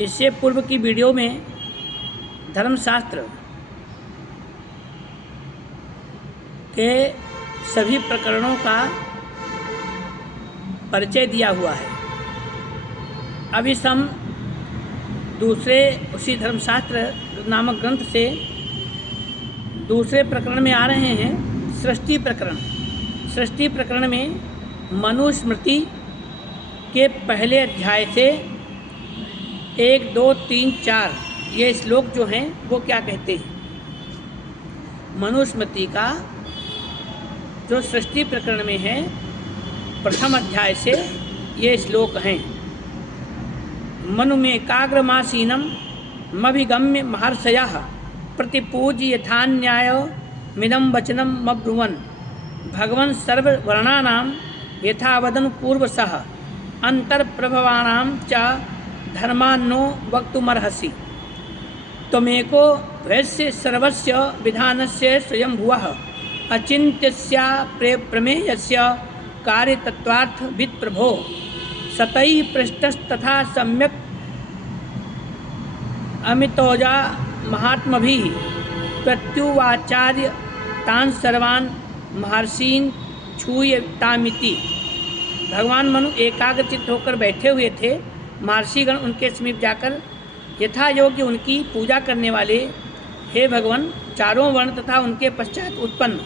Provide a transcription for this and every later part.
इससे पूर्व की वीडियो में धर्मशास्त्र के सभी प्रकरणों का परिचय दिया हुआ है। अब इस हम दूसरे उसी धर्मशास्त्र नामक ग्रंथ से दूसरे प्रकरण में आ रहे हैं, सृष्टि प्रकरण। सृष्टि प्रकरण में मनुस्मृति के पहले अध्याय से 1, 2, 3, 4 ये श्लोक जो हैं वो क्या कहते हैं। मनुस्मृति का जो सृष्टि प्रकरण में है प्रथम अध्याय से ये श्लोक हैं। मनु में काग्रमासीनम मभिगम्य महर्षयः प्रतिपूज्य यथान्याय मिदं वचनम मब्रुवन् भगवन् सर्ववर्णानां यथावदन् पूर्वशः अंतर्प्रभवानां च धर्मान्नो वक्तुमर्हसि त्वमेको वैश्य सर्वस्य विधानस्य स्वयंभुवः अचिन्त्यस्य प्रमेयस्य कार्यतत्त्वार्थ विप्रभो सतैः पृष्ठस्तथा सम्यक् अमितौजा महात्मभिः प्रत्युवाचार्य तान् सर्वान् महर्षीन् छूयतामिति। भगवान मनु एकाग्रचित्त होकर बैठे हुए थे। महर्षिगण उनके समीप जाकर यथा योग्य उनकी पूजा करने वाले, हे भगवान, चारों वर्ण तथा उनके पश्चात उत्पन्न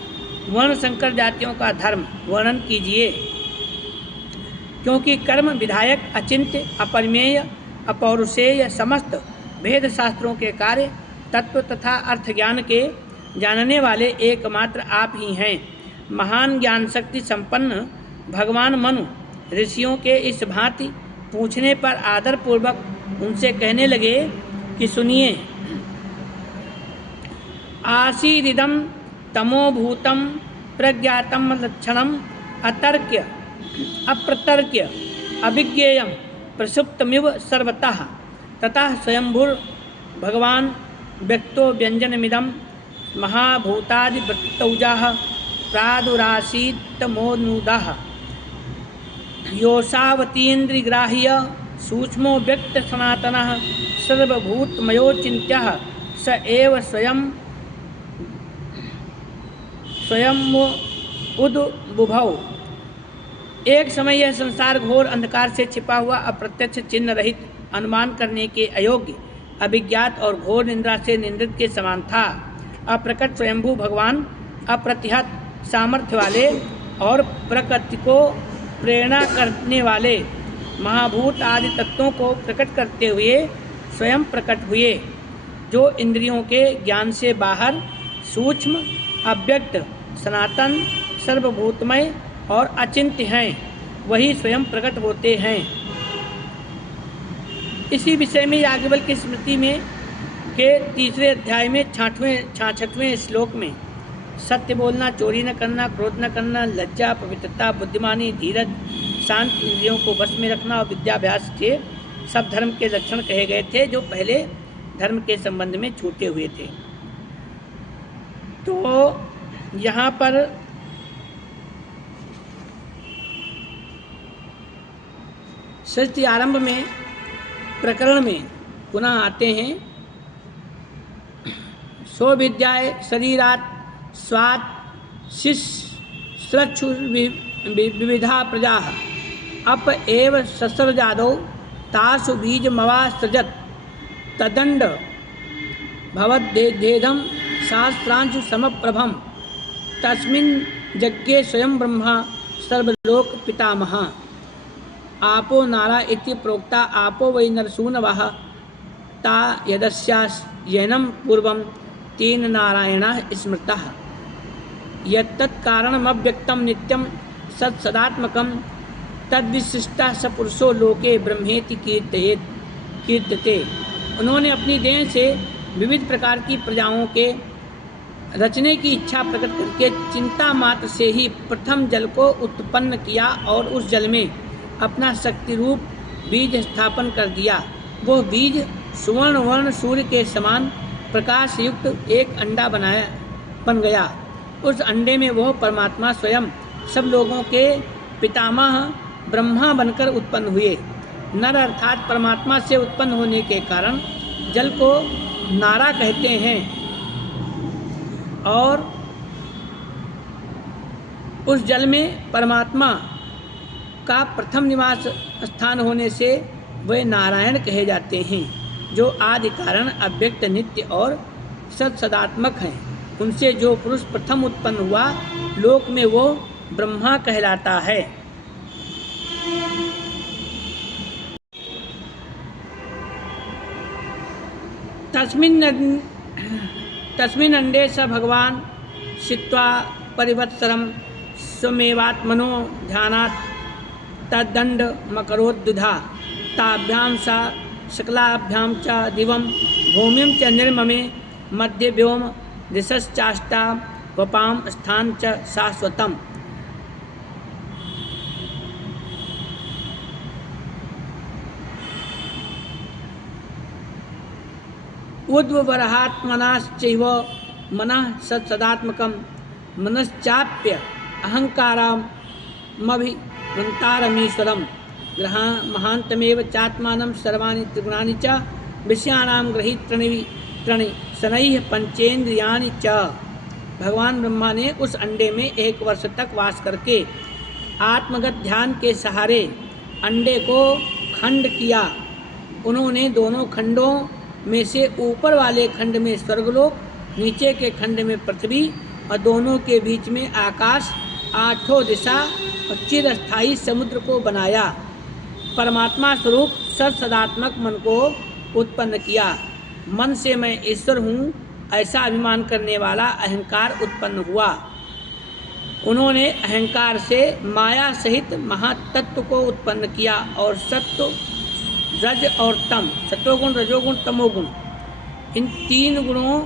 वर्ण संकर जातियों का धर्म वर्णन कीजिए, क्योंकि कर्म विधायक अचिंत्य अपरिमेय अपौरुषेय समस्त वेद शास्त्रों के कार्य तत्व तथा अर्थ ज्ञान के जानने वाले एकमात्र आप ही हैं। महान ज्ञान शक्ति संपन्न भगवान मनु ऋषियों के इस भांति पूछने पर आदरपूर्वक उनसे कहने लगे कि सुनिए, आसीदिदं तमोभूतं प्रज्ञातं लक्षणं अतर्क्य अप्रतर्क्य अभिज्ञेयं प्रसुप्तमिव सर्वतः ततः स्वयंभूर भगवान व्यक्तो व्यंजनमिदं महाभूतादिवृत्तौजाः प्रादुरासीत्तमोनुदः योषावतीन्द्रिग्राह्य सूक्ष्मो व्यक्त सनातनः सर्वभूतमयोचिन्त्यः स एव स्वयं उद्बुभौ। एक समय यह संसार घोर अंधकार से छिपा हुआ अप्रत्यक्ष चिन्ह रहित अनुमान करने के अयोग्य अभिज्ञात और घोर निंद्रा से निंदित के समान था। अप्रकट स्वयंभू भगवान अप्रतिहत सामर्थ्य वाले और प्रकृति को प्रेरणा करने वाले महाभूत आदि तत्वों को प्रकट करते हुए स्वयं प्रकट हुए, जो इंद्रियों के ज्ञान से बाहर सूक्ष्म अव्यक्त सनातन सर्वभूतमय और अचिंत्य हैं, वही स्वयं प्रकट होते हैं। इसी विषय में याज्ञवल्क्य की स्मृति में के तीसरे अध्याय में 66वें श्लोक में सत्य बोलना, चोरी न करना, क्रोध न करना, लज्जा, पवित्रता, बुद्धिमानी, धीरज, शांत, इंद्रियों को वश में रखना और विद्याभ्यास के सब धर्म के लक्षण कहे गए थे, जो पहले धर्म के संबंध में छूटे हुए थे। तो यहाँ पर सृष्टि आरंभ में प्रकरण में पुनः आते हैं। सो विद्याय शरीरात स्वात् शिश्रक्षु विविधा प्रजा अप एव ससर्जादौ तासु बीजमवासृजत् तदंड भवद्देधं शास्त्रांशु समप्रभम तस्मिन् यज्ञे स्वयं ब्रह्मा सर्वलोक पितामह। आपो नारा इति प्रोक्ता आपो वै नरसूनवः ता यदस्यायनं पूर्वं तेन नारायणः स्मृतः यत्तत्कारणमव्यक्तं नित्यं सत्सदात्मकं तद्विशिष्टः स पुरुषो लोके ब्रह्मेति कीर्त्यते। उन्होंने अपनी देह से विविध प्रकार की प्रजाओं के रचने की इच्छा प्रकट करके चिंता मात्र से ही प्रथम जल को उत्पन्न किया और उस जल में अपना शक्ति रूप बीज स्थापन कर दिया। वह बीज सुवर्ण वर्ण सूर्य के समान प्रकाश युक्त एक अंडा बन गया। उस अंडे में वह परमात्मा स्वयं सब लोगों के पितामह ब्रह्मा बनकर उत्पन्न हुए। नर अर्थात परमात्मा से उत्पन्न होने के कारण जल को नारा कहते हैं और उस जल में परमात्मा का प्रथम निवास स्थान होने से वे नारायण कहे जाते हैं, जो आदि कारण अव्यक्त नित्य और सदात्मक हैं। उनसे जो पुरुष प्रथम उत्पन्न हुआ लोक में वो ब्रह्मा कहलाता है। तस्मिन् अंडे स भगवान शित्वा परिवत्सरम स्वमेवात्मनो ध्यानात् तद्दंड मकरोद्दुधा ताभ्यां सा शकलाभ्यां च दिवं भूमिं च निर्ममे मध्ये व्योम दिशश्चाष्टा वपां स्थान च शाश्वतम्। उद्वबरहात्मनाश्चैव मनः सदात्मकं मनश्चाप्य अहंकारामभिमन्तारमीश्वरं महान्तमेव चात्मानं सर्वाणि त्रिगुणानि च विषयाणां गृहीतृणि शनैः पंचेन्द्रियाणि च। भगवान ब्रह्मा ने उस अंडे में 1 वर्ष तक वास करके आत्मगत ध्यान के सहारे अंडे को खंड किया। उन्होंने दोनों खंडों में से ऊपर वाले खंड में स्वर्गलोक, नीचे के खंड में पृथ्वी और दोनों के बीच में आकाश, 8 दिशा और चिरस्थायी समुद्र को बनाया। परमात्मा स्वरूप सदात्मक मन को उत्पन्न किया। मन से मैं ईश्वर हूँ ऐसा अभिमान करने वाला अहंकार उत्पन्न हुआ। उन्होंने अहंकार से माया सहित महातत्व को उत्पन्न किया और सत्व, रज और तम, सत्वगुण, रजोगुण, तमोगुण, इन 3 गुणों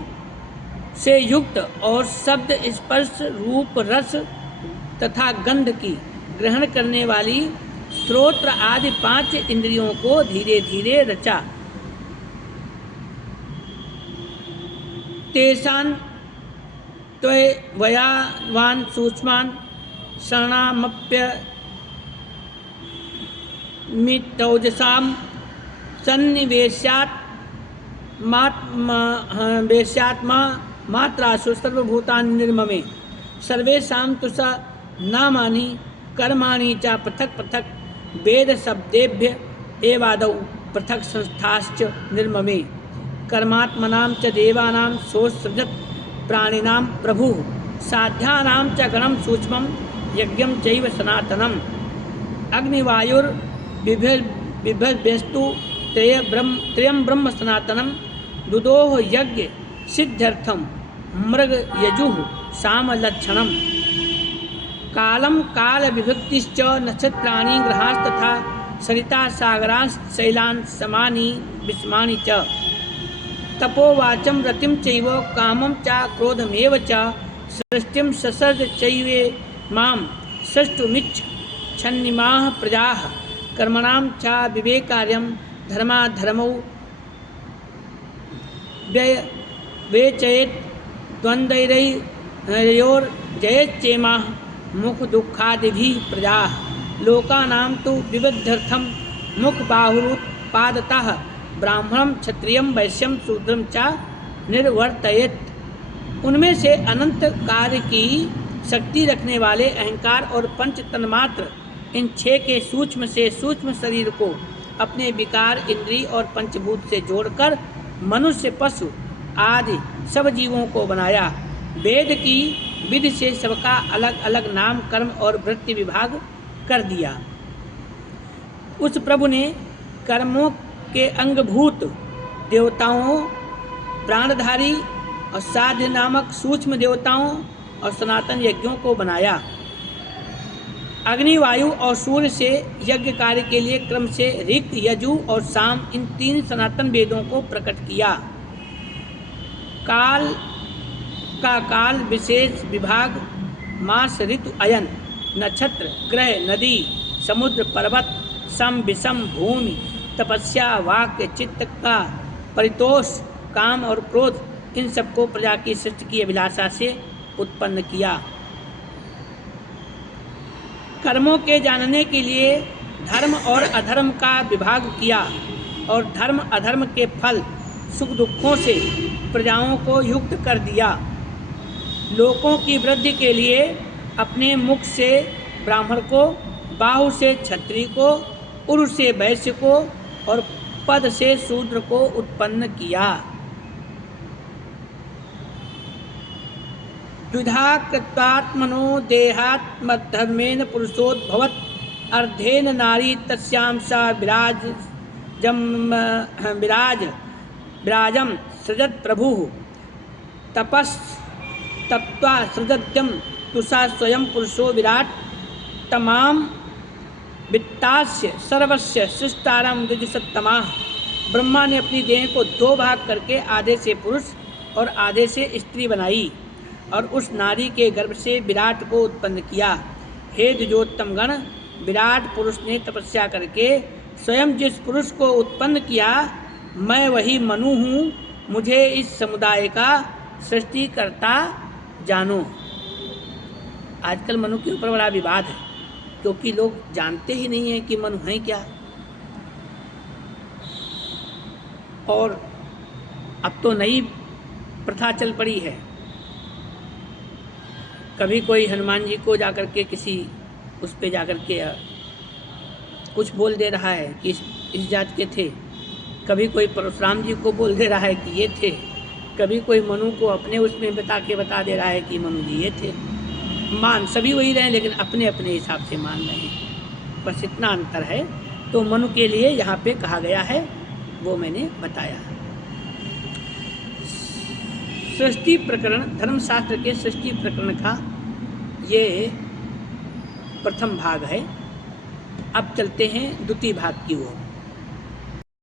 से युक्त और शब्द, स्पर्श, रूप, रस तथा गंध की ग्रहण करने वाली श्रोत्र आदि 5 इंद्रियों को धीरे धीरे रचा। तेषां त्वयावान् सूक्ष्मान् शरणामप्यमितौजसां सन्निवेश्यात्मा मात्रासु सर्वभूतानि निर्ममे सर्वेषां तु स नामानि कर्माणि च पृथक् पृथक् वेद शब्देभ्य एवादौ पृथक् संस्थाश्च निर्ममे कर्मात्मनां च देवानां सोऽसृजत् प्राणिनां प्रभुः साध्यानां च गणं सूक्ष्मं यज्ञं चैव सनातनम् अग्निवायुर्बिभ्यस्तु त्रयं ब्रह्म सनातनं दुदोह यज्ञ सिद्ध्यर्थं मृग यजुः सामलक्षणम् कालं काल विभक्तिश्च नक्षत्राणि ग्रहास्तथा सरिता सागरांश्च शैलान् समानि विस्मानि च तपोवाचं रतिं चैव कामं च क्रोधमेव च सृष्टिं ससर्ज चैवे मां सृष्टुमिच्छन्निमाः प्रजाः कर्मणां च विवेकार्यं धर्माधर्मौ व्यचयेत् द्वन्द्वैर्योर्जयेच्चेमाः मुख दुःखादिभिः प्रजाः लोकानां तु विविध्यर्थं मुख बाहुरुत्पादतः ब्राह्मणं क्षत्रियं वैश्यं शूद्रं च निर्वर्तयेत्। उनमें से अनंत कार्य की शक्ति रखने वाले अहंकार और पंच तन्मात्र इन 6 के सूक्ष्म से सूक्ष्म शरीर को अपने विकार, इंद्रिय और पंचभूत से जोड़कर मनुष्य, पशु आदि सब जीवों को बनाया। वेद की विधि से सबका अलग अलग नाम, कर्म और वृत्ति विभाग कर दिया। उस प्रभु ने कर्मों के अंगभूत देवताओं, प्राणधारी और साध्य नामक सूक्ष्म देवताओं और सनातन यज्ञों को बनाया। अग्नि, वायु और सूर्य से यज्ञ कार्य के लिए क्रम से ऋक, यजु और साम, इन 3 सनातन वेदों को प्रकट किया। काल का काल विशेष विभाग, मास, ऋतु, अयन, नक्षत्र, ग्रह, नदी, समुद्र, पर्वत, सम, विषम, भूमि, तपस्या, वाक्य, चित्त का परितोष, काम और क्रोध, इन सबको प्रजा की सृष्टि की अभिलाषा से उत्पन्न किया। कर्मों के जानने के लिए धर्म और अधर्म का विभाग किया और धर्म अधर्म के फल सुख दुखों से प्रजाओं को युक्त कर दिया। लोकों की वृद्धि के लिए अपने मुख से ब्राह्मण को, बाहु से क्षत्रिय को, उरु से वैश्य को और पद से शूद्र को उत्पन्न किया। द्विधा कृतात्मनो देहात्मधर्मेण पुरुषोद्भवत् अर्धेन नारी तस्यां सा विराजं सृजत प्रभुः तपस्तप्त्वा सृजत्यं तुषा स्वयं पुरुषो विराट तमाम वित्तास्य सर्वस्य सृष्टारं द्विजसत्तमाः। ब्रह्मा ने अपनी देह को दो भाग करके आधे से पुरुष और आधे से स्त्री बनाई और उस नारी के गर्भ से विराट को उत्पन्न किया। हे द्विजोत्तम गण, विराट पुरुष ने तपस्या करके स्वयं जिस पुरुष को उत्पन्न किया, मैं वही मनु हूँ। मुझे इस समुदाय का सृष्टिकर्ता जानो। आजकल मनु के ऊपर बड़ा विवाद है, क्योंकि लोग जानते ही नहीं हैं कि मनु है क्या। और अब तो नई प्रथा चल पड़ी है, कभी कोई हनुमान जी को जाकर के किसी उस पे जाकर के कुछ बोल दे रहा है कि इस जात के थे, कभी कोई परशुराम जी को बोल दे रहा है कि ये थे, कभी कोई मनु को अपने उसमें बता दे रहा है कि मनु जी ये थे। मान सभी वही रहे, लेकिन अपने अपने हिसाब से मान रहे हैं, बस इतना अंतर है। तो मनु के लिए यहाँ पे कहा गया है, वो मैंने बताया। सृष्टि प्रकरण, धर्मशास्त्र के सृष्टि प्रकरण का ये प्रथम भाग है। अब चलते हैं द्वितीय भाग की ओर।